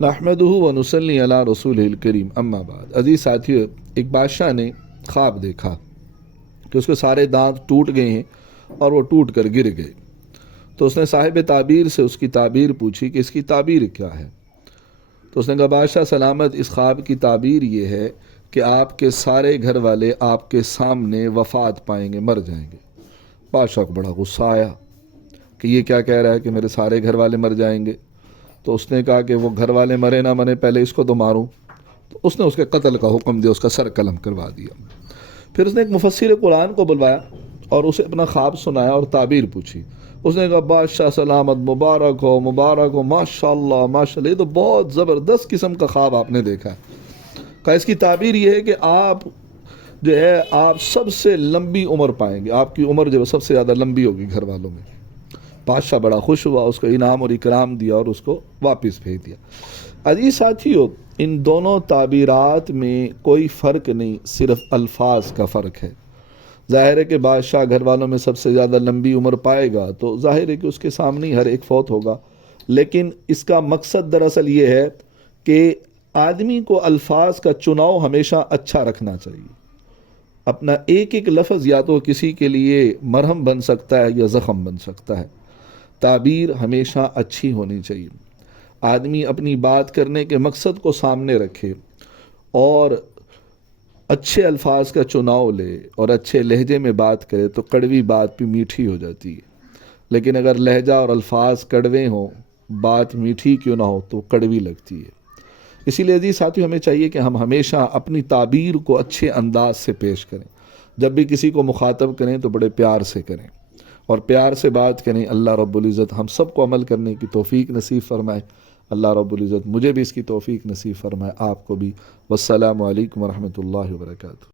نحمدہ و نصلی علی رسولہ کریم اما بعد۔ عزیز ساتھیو، ایک بادشاہ نے خواب دیکھا کہ اس کے سارے دانت ٹوٹ گئے ہیں اور وہ ٹوٹ کر گر گئے۔ تو اس نے صاحب تعبیر سے اس کی تعبیر پوچھی کہ اس کی تعبیر کیا ہے؟ تو اس نے کہا بادشاہ سلامت، اس خواب کی تعبیر یہ ہے کہ آپ کے سارے گھر والے آپ کے سامنے وفات پائیں گے، مر جائیں گے۔ بادشاہ کو بڑا غصہ آیا کہ یہ کیا کہہ رہا ہے کہ میرے سارے گھر والے مر جائیں گے؟ تو اس نے کہا کہ وہ گھر والے مرے نہ مرے، پہلے اس کو تو ماروں۔ تو اس نے اس کے قتل کا حکم دیا، اس کا سر قلم کروا دیا۔ پھر اس نے ایک مفسر قرآن کو بلوایا اور اسے اپنا خواب سنایا اور تعبیر پوچھی۔ اس نے کہا بادشاہ سلامت، مبارک ہو ماشاءاللہ ماشاءاللہ، یہ تو بہت زبردست قسم کا خواب آپ نے دیکھا ہے۔ کہا اس کی تعبیر یہ ہے کہ آپ جو ہے آپ سب سے لمبی عمر پائیں گے، آپ کی عمر جو ہے سب سے زیادہ لمبی ہوگی گھر والوں میں۔ بادشاہ بڑا خوش ہوا، اس کو انعام اور اکرام دیا اور اس کو واپس بھیج دیا۔ عزیز ساتھیو، ان دونوں تعبیرات میں کوئی فرق نہیں، صرف الفاظ کا فرق ہے۔ ظاہر ہے کہ بادشاہ گھر والوں میں سب سے زیادہ لمبی عمر پائے گا تو ظاہر ہے کہ اس کے سامنے ہی ہر ایک فوت ہوگا، لیکن اس کا مقصد دراصل یہ ہے کہ آدمی کو الفاظ کا چناؤ ہمیشہ اچھا رکھنا چاہیے۔ اپنا ایک ایک لفظ یا تو کسی کے لیے مرہم بن سکتا ہے یا زخم بن سکتا ہے۔ تعبیر ہمیشہ اچھی ہونی چاہیے۔ آدمی اپنی بات کرنے کے مقصد کو سامنے رکھے اور اچھے الفاظ کا چناؤ لے اور اچھے لہجے میں بات کرے تو کڑوی بات بھی میٹھی ہو جاتی ہے، لیکن اگر لہجہ اور الفاظ کڑوے ہوں، بات میٹھی کیوں نہ ہو تو کڑوی لگتی ہے۔ اسی لیے عزیز ساتھیو، ہمیں چاہیے کہ ہم ہمیشہ اپنی تعبیر کو اچھے انداز سے پیش کریں۔ جب بھی کسی کو مخاطب کریں تو بڑے پیار سے کریں اور پیار سے بات کریں۔ اللہ رب العزت ہم سب کو عمل کرنے کی توفیق نصیب فرمائے۔ اللہ رب العزت مجھے بھی اس کی توفیق نصیب فرمائے، آپ کو بھی۔ والسلام علیکم ورحمۃ اللہ وبرکاتہ۔